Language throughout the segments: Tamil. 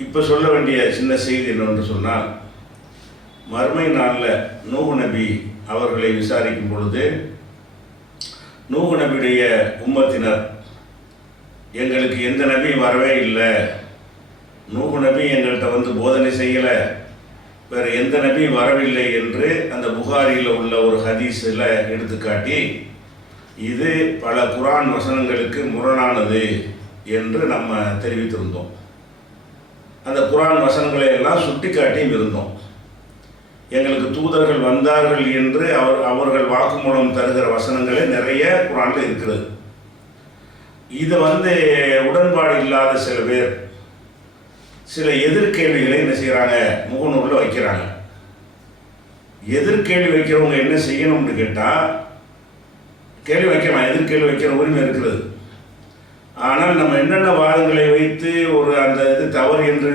இப்போ சொல்ல வேண்டிய சின்ன செய்தி என்னவென்று சொன்னால், மறுமை நாளில் நூஹ் நபி அவர்களை விசாரிக்கும் பொழுது, நூஹ் நபியுடைய உம்மத்தினர் எங்களுக்கு எந்த நபியும் வரவே இல்லை, நூஹ் நபி எங்கள்கிட்ட வந்து போதனை செய்யலை, வேறு எந்த நபியும் வரவில்லை என்று அந்த புகாரியில் உள்ள ஒரு ஹதீஸில் எடுத்துக்காட்டி, இது பல குர்ஆன் வசனங்களுக்கு முரணானது என்று நம்ம தெரிவித்திருந்தோம். அந்த குர்ஆன் வசனங்களை எல்லாம் சுட்டி காட்டியும் இருந்தோம். எங்களுக்கு தூதர்கள் வந்தார்கள் என்று அவர்கள் வாக்குமூலம் தருகிற வசனங்களே நிறைய குர்ஆனில் இருக்கிறது. இதை உடன்பாடு இல்லாத சில பேர் சில எதிர்கேள்விகளை என்ன செய்கிறாங்க, முகநூலில் வைக்கிறாங்க. எதிர்கேள்வி வைக்கிறவங்க என்ன செய்யணும்னு கேட்டால், கேள்வி வைக்கலாம், எதிர்கேள்வி வைக்கிற உரிமை இருக்கிறது. ஆனால் நம்ம என்னென்ன வாதங்களை வைத்து ஒரு அந்த இது தவறு என்று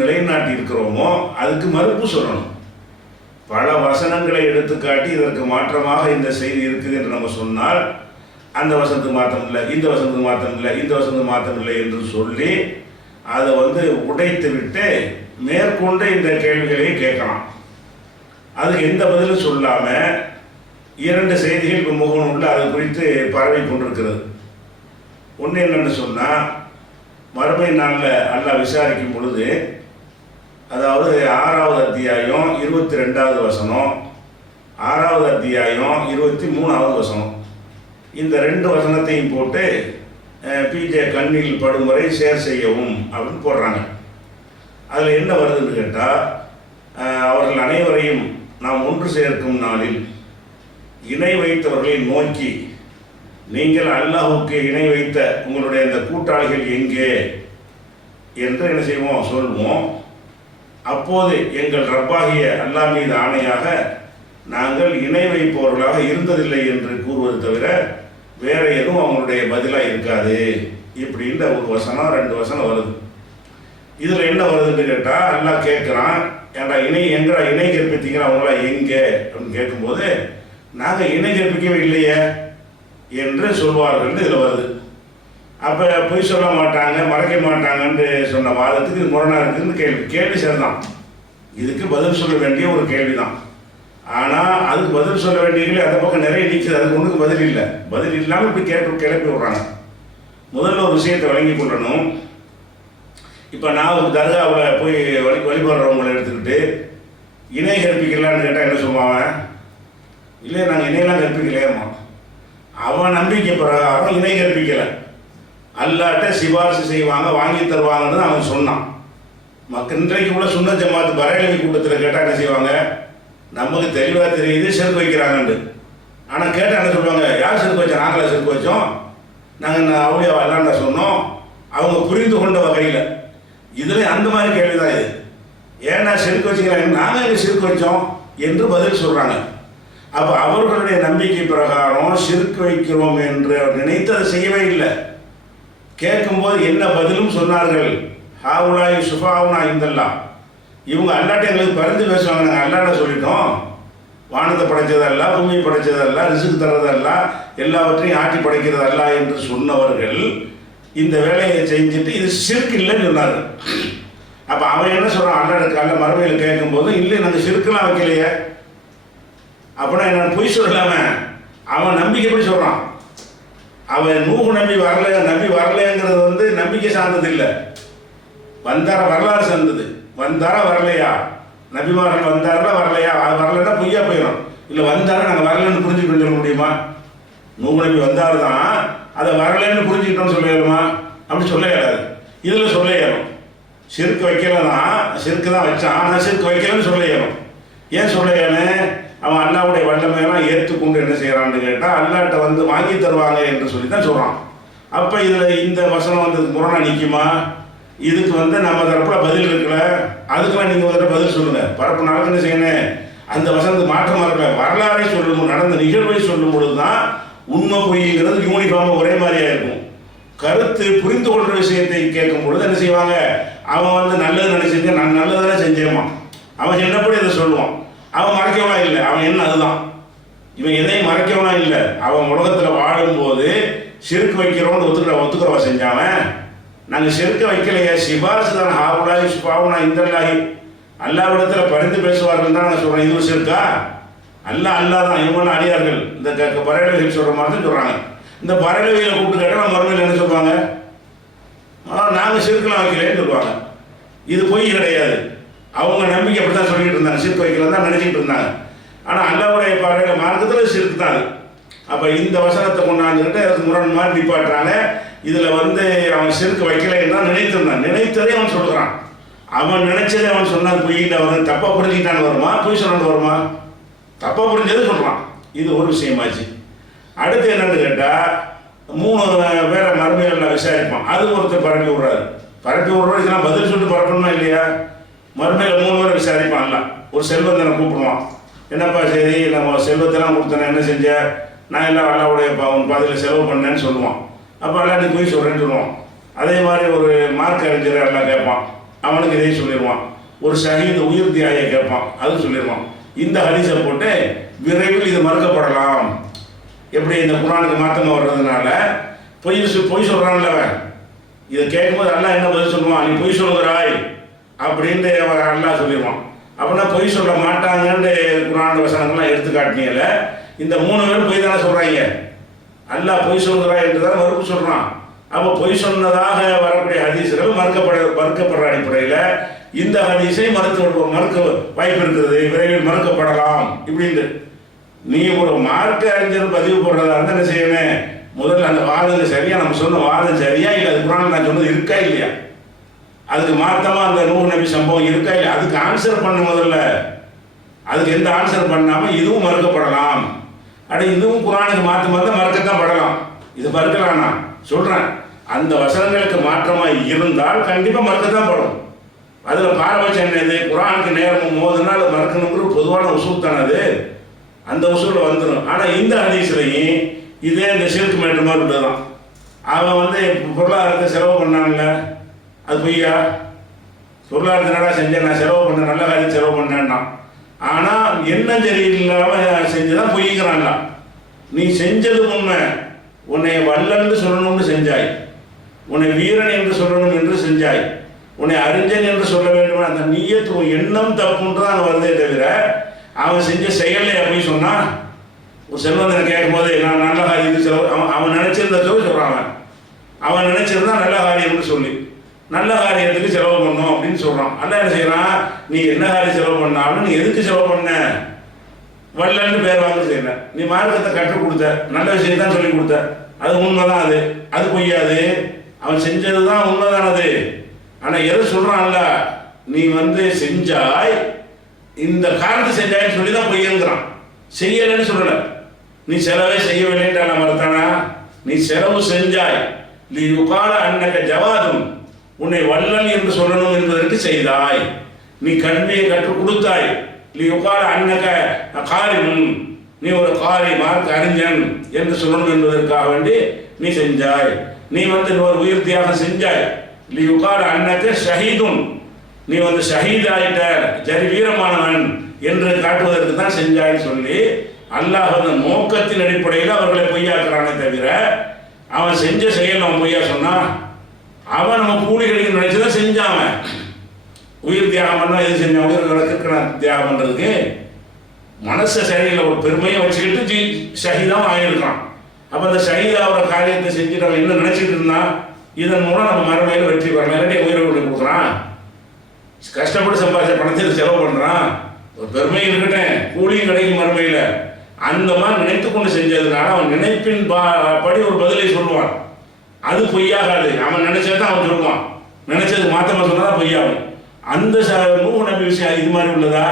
நிலைநாட்டி இருக்கிறோமோ அதுக்கு மறுப்பு சொல்லணும். பல வசனங்களை எடுத்துக்காட்டி இதற்கு மாற்றமாக இந்த செய்தி இருக்குது என்று நம்ம சொன்னால், அந்த வசனத்துக்கு மாற்றம் இல்லை, இந்த வசனத்துக்கு மாற்றம் இல்லை, இந்த வசனத்துக்கு மாற்றம் இல்லை என்று சொல்லி அதை உடைத்து விட்டு மேற்கொண்டு இந்த கேள்விகளையும் கேட்கலாம். அதுக்கு எந்த பதிலும் சொல்லாமல் இரண்டு செய்திகள் இப்போ முகநூலில் அது குறித்து பரவி கொண்டிருக்கிறது. ஒன்று என்னென்னு சொன்னால், மறுமை நாளில் அல்லாஹ் விசாரிக்கும் பொழுது, அதாவது 6வது அத்தியாயம் 22வது வசனம், 6வது அத்தியாயம் 23வது வசனம், இந்த ரெண்டு வசனத்தையும் போட்டு பிஜே கண்ணில் படும் வரை ஷேர் செய்யவும் அப்படின்னு போடுறாங்க. அதில் என்ன வருதுன்னு கேட்டால், அவர்கள் அனைவரையும் நாம் ஒன்று சேர்க்கும் நாளில் இணை வைத்தவர்களை நோக்கி, நீங்கள் அல்லாஹுக்கு இணை வைத்த உங்களுடைய இந்த கூட்டாளிகள் எங்கே என்று என்ன செய்வோம், சொல்வோம். அப்போது எங்கள் ரப்பாகிய அல்லாஹ் மீது ஆணையாக நாங்கள் இணை வைப்பவர்களாக இருந்ததில்லை என்று கூறுவது தவிர வேற எதுவும் அவங்களுடைய பதிலாக இருக்காது. இப்படின்ற ஒரு வசனம், ரெண்டு வசனம் வருது. இதில் என்ன வருதுன்னு கேட்டால், அல்லாஹ் கேட்குறான், ஏன்டா எங்கடா இணை கற்பித்தீங்க அவங்களா எங்கே அப்படின்னு கேட்கும்போது, நாங்கள் இணை கற்பிக்கவே இல்லையே என்று சொல்வார்கள். இதில் வருது. அப்போ பொய் சொல்ல மாட்டாங்க, மறைக்க மாட்டாங்கன்னு சொன்ன வாதத்துக்கு இது முரணாக இருக்குதுன்னு கேள்வி சரிதான். இதுக்கு பதில் சொல்ல வேண்டிய ஒரு கேள்வி தான். ஆனால் அதுக்கு பதில் சொல்ல வேண்டியவங்களே அந்த பக்கம் நிறைய நிற்குது. அதுக்கு ஒன்றுக்கு பதில் இல்லை. பதில் இல்லாமல் இப்படி கிளப்பி விடுறாங்க. முதல்ல ஒரு விஷயத்தை வழங்கி கொள்ளணும். இப்போ நான் ஒரு தர்காவில் போய் வழிபடுறவங்களை எடுத்துக்கிட்டு இணை கற்பிக்கலான்னு கேட்டால் என்ன சொல்லுவான், இல்லை நாங்கள் இணையெல்லாம் கற்பிக்கலையம்மா. அவன் நம்பிக்கை பிரகாரம் இணை கற்பிக்கலை, அல்லாட்ட சிபாரிசு செய்வாங்க, வாங்கி தருவாங்கன்னு அவன் சொன்னான். இன்றைக்கு உள்ள சுன்னத் ஜமாத் பரேலவி கூட்டத்தில் கேட்டால் என்ன செய்வாங்க, நமக்கு தெளிவாக தெரியுது செருக்கு வைக்கிறாங்கன்னு. ஆனால் கேட்டால் என்ன சொல்லுவாங்க, யார் செருக்கு வச்சோம், நாங்களே செருக்கு வச்சோம், நாங்கள் அவுளியாவா எல்லாம் சொன்னோம். அவங்க புரிந்து கொண்ட வகையில் இதில் அந்த மாதிரி கேள்வி தான் இது. ஏன்னா செருக்கு வச்சுக்கிறாங்க, நாங்கள் எங்கே செருக்கு வச்சோம் என்று பதில் சொல்கிறாங்க. அப்போ அவர்களுடைய நம்பிக்கை பிரகாரம் சிறுக்கு வைக்கிறோம் என்று நினைத்து அதை செய்யவே இல்லை. கேட்கும்போது என்ன பதிலும் சொன்னார்கள், ஹாவுலாய் சுஃபாவுனா இந்தல்லாம், இவங்க அல்லாட்ட எங்களுக்கு பரிந்து பேசுவாங்க, நாங்கள் அல்லாட்ட சொல்லிட்டோம், வானத்தை படைச்சதல்ல, பூமியை படைச்சதல்ல, ரிசுக்கு தர்றதல்ல, எல்லாவற்றையும் ஆட்டி படைக்கிறதல்ல என்று சொன்னவர்கள் இந்த வேலையை செஞ்சுட்டு இது சிறுக்கு இல்லைன்னு சொன்னார்கள். அப்போ அவன் என்ன சொல்கிறான், அல்லாட்ட காலைல மறுமையில் கேட்கும்போது, இல்லை நாங்கள் சிறுக்கெல்லாம் வைக்கலையே அப்படின்னா என்ன பொய் சொல்லலாமல் அவன் நம்பிக்கைப்படி சொல்கிறான். அவன் நூஹ் நபி வரலைங்கிறது நம்பிக்கை சார்ந்தது இல்லை, வந்தார வரலாறு சார்ந்தது. வந்தாரா வரலையா, நபிமார்கள் வந்தாரா வரலையா, அது வரலைன்னா பொய்யா போயிடும். இல்லை வந்தாரா நாங்கள் வரலன்னு புரிஞ்சுக்கிட்டு சொல்ல முடியுமா? நூஹ் நபி வந்தாரு தான் அதை வரலன்னு புரிஞ்சுக்கிட்டோன்னு சொல்ல இயலுமா? அப்படி சொல்ல இயலாது. இதில் சொல்ல இயலும். சிறுக்கு வைக்கலன்னா சிறுக்கு தான் வச்சான், ஆனால் சிறுக்கு வைக்கலன்னு சொல்ல இயலும். ஏன் சொல்ல இயலும்? அவன் அல்லாவுடைய வல்லமையெல்லாம் ஏற்றுக்கொண்டு என்ன செய்கிறான்னு கேட்டால், அல்லாட்ட வாங்கி தருவாங்க என்று சொல்லி தான் சொல்கிறான். அப்போ இதில் இந்த வசனம் முரணா நிற்குமா? இதுக்கு நம்ம தரப்பில் பதில் இருக்கல, அதுக்கெல்லாம் நீங்கள் பதில் சொல்லுங்கள். பரப்பு நாளுக்கு என்ன செய்யணும், அந்த வசனத்துக்கு மாற்றமாக இருக்கல, வரலாறை சொல்லும், நடந்த நிகழ்வை சொல்லும் பொழுது தான் உண்மை பொய்ங்கிறது யூனிஃபார்மாக ஒரே மாதிரியாக இருக்கும். கருத்து புரிந்து கொள்கிற விஷயத்தை கேட்கும் பொழுது என்ன செய்வாங்க, அவன் நல்லது நினைச்சிருக்க, நான் நல்லதானே செஞ்சேம்மா, அவன் என்னப்படி அதை சொல்லுவான். அவன் மறைக்கவனா இல்லை, அவன் என்ன அதுதான். இவன் எதையும் மறைக்கவனா இல்லை. அவன் உலகத்தில் வாழும்போது சிறுக்கு வைக்கிறோன்னு ஒத்துக்கிறவா செஞ்சாவன். நாங்கள் ஷிர்க வைக்கலையா, சிபாரிசு தான். ஹாவுலாகி சுபாவுனா இந்தல்லாகி, அல்லாவிடத்தில் பரிந்து பேசுவார்கள் தான் நாங்கள் சொல்கிறோம். இது ஷிர்கா? அல்லா தான், இவங்களாம் அடியார்கள். இந்த பரேலவிகள் சொல்கிற மாதிரி தான் சொல்கிறாங்க. இந்த பரேலவிகளை கூப்பிட்டு கேட்டால் மறுமையில் என்ன சொல்லுவாங்க? நாங்கள் ஷிர்கெலாம் வைக்கலைன்னு சொல்லுவாங்க. இது பொய் கிடையாது. அவங்க நம்பிக்கை அப்படி தான் சொல்லிட்டு இருந்தாங்க, ஷிர்க் வைக்கலாம் தான் நினச்சிட்டு இருந்தாங்க. ஆனால் அல்லாவுடைய பரேல மார்க்கத்தில் ஷிர்க் தான். அப்போ இந்த வசனத்தை கொண்டாந்துக்கிட்டு அதுக்கு முரண் மாதிரி நிப்பாட்டுறாங்க. இதில் வந்து அவன் ஷிர்க் வைக்கலைன்னு தான் நினைத்திருந்தான். நினைத்ததே அவன் சொல்கிறான். அவன் நினைச்சதே அவன் சொன்னான் பொய்கிட்ட அவன் தப்பாக புரிஞ்சுக்கிட்டான்னு வருமா, பொய் சொன்னான்னு வருமா? தப்பாக புரிஞ்சது சொல்கிறான். இது ஒரு விஷயமாச்சு. அடுத்து என்னன்னு கேட்டால், 3 பேரை மறுமையில் விசாரிப்பான். அது ஒருத்தர் பரப்பி விடுறாரு. பரப்பி விடுறோம், இதெல்லாம் பதில் சொல்லிட்டு பரப்பணுமா இல்லையா? மறுமையில் 3 பேரை விசாரிப்பான்ல. ஒரு செல்வந்தனை கூப்பிடுவான். என்னப்பா சரி, நம்ம செல்வத்தெல்லாம் கொடுத்தேன், என்ன செஞ்ச? நான் எல்லாம் அல்லாவுடைய உன் பாதையில் செலவு பண்ணேன்னு சொல்லுவான். அப்போ எல்லாம் நீ போய் சொல்கிறேன்னு சொல்லுவான். அதே மாதிரி ஒரு மார்க் அறிஞர் எல்லாம் கேட்பான், அவனுக்கு இதையும் சொல்லிடுவான். ஒரு ஷஹீத் உயிர் தியாகியை கேட்பான், அது சொல்லிடுவான். இந்த ஹதீஸை போட்டு விரைவில் இது மறுக்கப்படலாம். எப்படி இந்த குர்ஆனுக்கு மாற்றமாக வர்றதுனால பொய் சொல்கிறான்ல அவன். இதை கேட்கும்போது அல்லாஹ் என்ன பதில் சொல்லுவான்? நீ பொய் சொல்கிறாய் அப்படின்ட்டு அவன் அல்லாஹ் சொல்லிடுவான். அப்படின்னா பொய் சொல்ல மாட்டாங்கன்னு குர்ஆன் வசனங்கள்லாம் எடுத்து காட்டினீங்கல்ல. இந்த 3 பேரும் பொய் தானே சொல்கிறாங்க. அல்லாஹ் பொய் சொல்கிறாய் என்று தான் மறுப்பு சொல்கிறான். அப்போ பொய் சொன்னதாக வரக்கூடிய ஹதீஸ்கள் மறுக்கப்படுற அடிப்படையில் இந்த ஹதீஸை மறுக்க வாய்ப்பு இருக்கிறது, விரைவில் மறுக்கப்படலாம் இப்படின்னு. நீ ஒரு மார்க்க அறிஞர் பதிவு போடுறதா இருந்தால் என்ன செய்யணும்? முதல்ல அந்த வாதம் சரியா, நம்ம சொன்ன வாதம் சரியா இல்லை, அது குர்ஆன்ல நான் சொன்னது இருக்கா இல்லையா, அதுக்கு மாற்றமாக அந்த நூஹ் நபி சம்பவம் இருக்கா இல்லையா, அதுக்கு ஆன்சர் பண்ண. முதல்ல அதுக்கு எந்த ஆன்சர் பண்ணாமல் இதுவும் மறுக்கப்படலாம். இதுவும் குர்ஆனுக்கு மாற்றமாக தான் மறுக்கத்தான் படலாம். இது மறுக்கலாம் நான் சொல்கிறேன். அந்த வசனங்களுக்கு மாற்றமாக இருந்தால் கண்டிப்பாக மறுக்கத்தான் படும். அதில் பாரபட்சம் என்னது? குர்ஆனுக்கு நேரமும் மோதுனா அது மறுக்கணுங்கிற பொதுவான உசூல் தானே அது. அந்த உசூலில் வந்துடும். ஆனால் இந்த ஹதீஸ்லையும் இதே இந்த ஷிர்க் மேட்டர் மாதிரி உள்ளதான். அவன் வந்து பொருளாதாரத்தை செலவு பண்ணான்ல, அது பொய்யா? பொருளாதாரத்தை என்னடா செஞ்சேன், நான் செலவு பண்ணேன், நல்ல காரியம் செலவு பண்ணேன்னா. ஆனால் என்ன சரியில்லாமல் செஞ்சுதான் பொய்க்கிறான்ல. நீ செஞ்சது உண்மை, உன்னை வல்லன்னு சொல்லணும்னு செஞ்சாய், உன்னை வீரன் என்று சொல்லணும் என்று செஞ்சாய், உன்னை அறிஞன் என்று சொல்ல வேண்டும், அந்த நீயத்து எண்ணம் தப்புன்றது தான் வருதே தவிர அவன் செஞ்ச செயலை அப்படி சொன்னான். ஒரு செல்வந்தனை கேட்கும் போது நான் நல்ல காரியத்துக்கு செலவு, அவன் நினைச்சிருந்த சொல்கிறான். அவன் நினைச்சிருந்தா நல்ல காரியம்னு சொல்லி நல்ல காரியத்துக்கு செலவு பண்ணணும் அப்படின்னு சொல்கிறான். அல்லாஹ் என்ன செய்யறான்? நீ என்ன காரியம் செலவு பண்ணாலும் நீ எதுக்கு செலவு பண்ண? வல்லன்னு பேர் வாங்க செய்யல. நீ மார்க்கத்தை கற்றுக் கொடுத்த, நல்ல விஷயம் தான் சொல்லி கொடுத்த, அது உண்மைதான். அது பொய்யாது. அவன் செஞ்சது தான் உண்மைதானது. ஆனால் எதை சொல்கிறான்ல, நீ வந்து செஞ்சாய், இந்த காரணத்தை செஞ்சாயின்னு சொல்லி தான் பொய்யுங்கிறான். செய்யலைன்னு சொல்லலை. நீ செலவே செய்யவில்லைன்றான மறுத்தானா? நீ செலவு செஞ்சாய், நீ உகால அன்னக ஜவாதும், உன்னை வல்லன் என்று சொல்லணும் என்பதற்கு செய்தாய். நீ கல்வியை கற்றுக் கொடுத்தாய், நீ உகால அன்னக காரிமும், நீ ஒரு காரி மார்க் அறிஞன் என்று சொல்லணும் என்பதற்காக வேண்டி நீ செஞ்சாய். நீ வந்து ஒரு உயிர் தியாகம் செஞ்சாய், நீ உகால அன்னக ஷஹீதும், நீ வந்து ஷஹீத் ஆயிட்ட, ஜரி வீரமானவன் என்று காட்டுவதற்கு தான் செஞ்சாய்ன்னு சொல்லி அல்லாஹ் வந்து நோக்கத்தின் அடிப்படையில் அவர்களை பொய்யாக்குறானே தவிர அவன் செஞ்ச செயல் அவன் பொய்யா சொன்னா, அவன் நம்ம கூலி கிடைக்கும் நினைச்சுதான் செஞ்சான். உயிர் தியாகம் பண்ணா எது செஞ்சான்? உயிர் தியாகம் பண்றதுக்கு மனசை சரியில்லை, ஒரு பெருமையை வச்சுக்கிட்டு ஷஹீதாவும் ஆகியிருக்கான். அப்போ அந்த ஷஹீதாவோட காரியத்தை செஞ்சுட்டு அவன் என்ன நினைச்சிட்டு இருந்தான்? இதன் மூலம் நம்ம மறுமையில் வெற்றி பெறலாம். இல்லாட்டி உயிரை கொண்டு கொடுக்குறான், கஷ்டப்பட்டு சம்பாதிச்ச பணத்தில் செலவு பண்ணுறான், ஒரு பெருமை இருக்கட்டும், கூலியும் கிடைக்கும் மறுமையில். அந்த மாதிரி நினைத்து கொண்டு செஞ்சதுனால அவன் நினைப்பின் படி ஒரு பதிலை சொல்லுவான். அது பொய்யாகாது. அவன் நினைச்சதான் அவன் சொல்லுவான். நினைச்சதுக்கு மாற்றமாக சொன்னதான் பொய்யாகும். அந்த நூஹ் நபி விஷயம் இது மாதிரி உள்ளதா?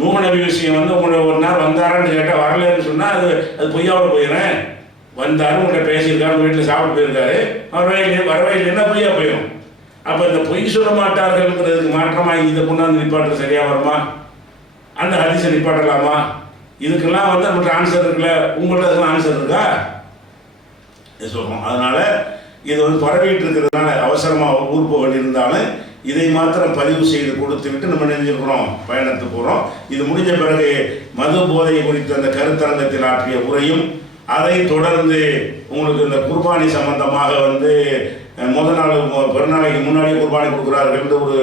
நூஹ் நபி விஷயம் வந்து உங்களை ஒரு நாள் வந்தாரான்னு கேட்டால் வரலன்னு சொன்னால் அது பொய்யாவோட போயிடுறேன். வந்தாரு, உங்கள்கிட்ட பேசியிருக்காரு, வீட்டில் சாப்பிட்டு போயிருக்காரு, வரவே இல்லைன்னா பொய்யா போயிடும். அப்போ இந்த பொய் சொல்ல மாட்டார்கள்ங்கிறதுக்கு மாற்றமாக இதை கொண்டாந்து நிப்பாட்ட சரியாக வருமா? அந்த ஹதீஸை நிப்பாட்டலாமா? இதுக்கெல்லாம் வந்து நம்மகிட்ட ஆன்சர் இருக்குல்ல. உங்கள்கிட்ட அதுக்கு ஆன்சர் இருக்கா? சொல்கிறோம். அதனால் இது வந்து பரவிட்டு இருக்கிறதுனால அவசரமாக ஊர் போக வேண்டியிருந்தாலும் இதை மாத்திரம் பதிவு செய்து கொடுத்து விட்டு நம்ம நினைஞ்சிருக்கிறோம், பயணத்துக்கு போகிறோம். இது முடிஞ்ச பிறகு மது போதை குறித்த அந்த கருத்தரங்கத்தில் ஆற்றிய உரையும், அதை தொடர்ந்து உங்களுக்கு இந்த குர்பானி சம்பந்தமாக வந்து முதல் நாள் பிறநாளைக்கு முன்னாடியே குர்பானி கொடுக்குறார்கள் ஒரு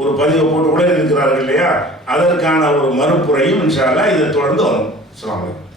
ஒரு பதிவை போட்டு கூட இருக்கிறார்கள் இல்லையா, அதற்கான ஒரு மறுப்புரையும் இன்ஷா அல்லாஹ் இதை தொடர்ந்து வரும். அஸ்ஸலாமு அலைக்கும்.